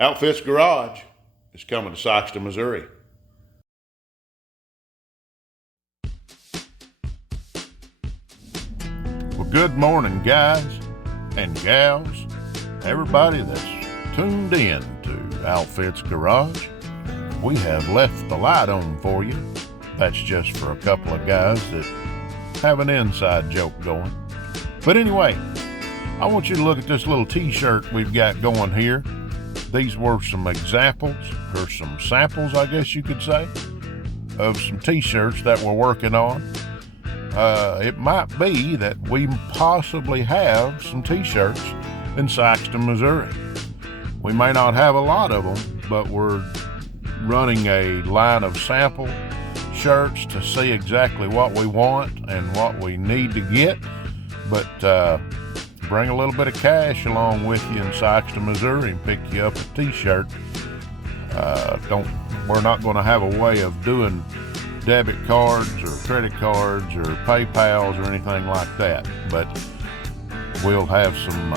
Outfits Garage is coming to Sikeston, Missouri. Well, good morning, guys and gals, everybody that's tuned in to Outfits Garage. We have left the light on for you. That's just for a couple of guys that have an inside joke going. But anyway, I want you to look at this little t-shirt we've got going here. These were some examples, or some samples, I guess you could say, of some t-shirts that we're working on. It might be that we possibly have some t-shirts in Sikeston, Missouri. We may not have a lot of them, but we're running a line of sample shirts to see exactly what we want and what we need to get. But bring a little bit of cash along with you in Sikeston, Missouri, and pick you up a t-shirt. We're not going to have a way of doing debit cards or credit cards or PayPals or anything like that, but we'll have some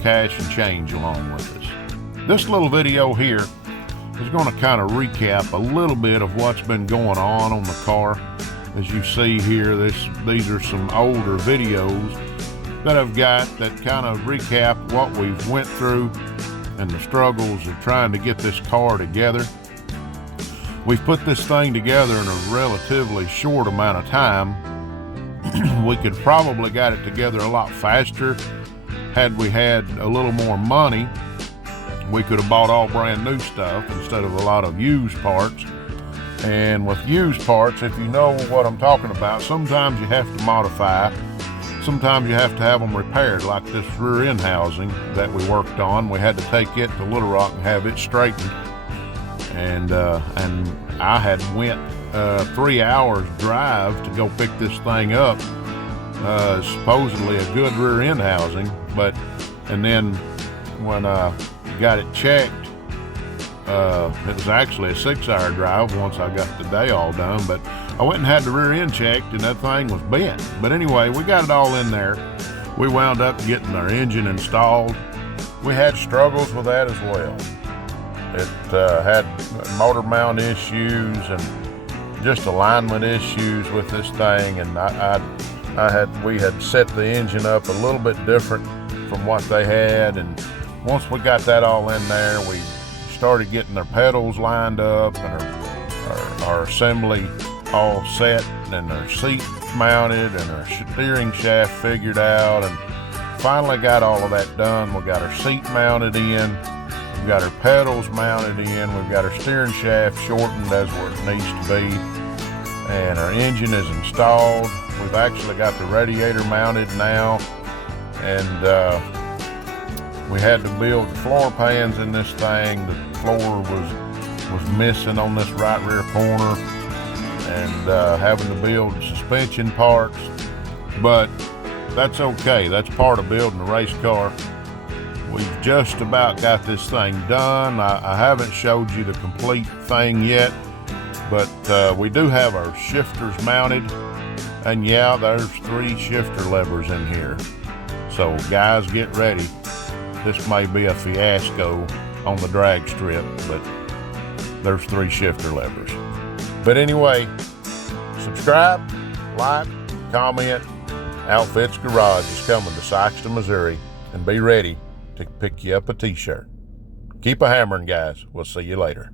cash and change along with us. This little video here is going to kind of recap a little bit of what's been going on the car. As you see here, these are some older videos that I've got that kind of recap what we've went through and the struggles of trying to get this car together. We've put this thing together in a relatively short amount of time. We could probably got it together a lot faster had we had a little more money. We could have bought all brand new stuff instead of a lot of used parts. And with used parts, if you know what I'm talking about, sometimes you have to modify. Sometimes you have to have them repaired, like this rear end housing that we worked on. We had to take it to Little Rock and have it straightened. And I had went 3 hours drive to go pick this thing up. Supposedly a good rear end housing, and then when I got it checked, it was actually a 6-hour drive once I got the day all done, but I went and had the rear end checked and that thing was bent. But anyway, we got it all in there. We wound up getting our engine installed. We had struggles with that as well. It had motor mount issues and just alignment issues with this thing, and we had set the engine up a little bit different from what they had, and once we got that all in there, we started getting their pedals lined up and our assembly all set and our seat mounted and our steering shaft figured out, and finally got all of that done. We got our seat mounted in, we got our pedals mounted in, we've got our steering shaft shortened as where it needs to be, and our engine is installed. We've actually got the radiator mounted now, and we had to build floor pans in this thing. The floor was missing on this right rear corner, and having to build suspension parts, but that's okay. That's part of building a race car. We've just about got this thing done. I haven't showed you the complete thing yet, but we do have our shifters mounted, and yeah, there's 3 shifter levers in here. So guys, get ready. This may be a fiasco on the drag strip, but there's 3 shifter levers. But anyway, subscribe, like, comment. Outfits Garage is coming to Sikeston, Missouri, and be ready to pick you up a t-shirt. Keep a hammering, guys. We'll see you later.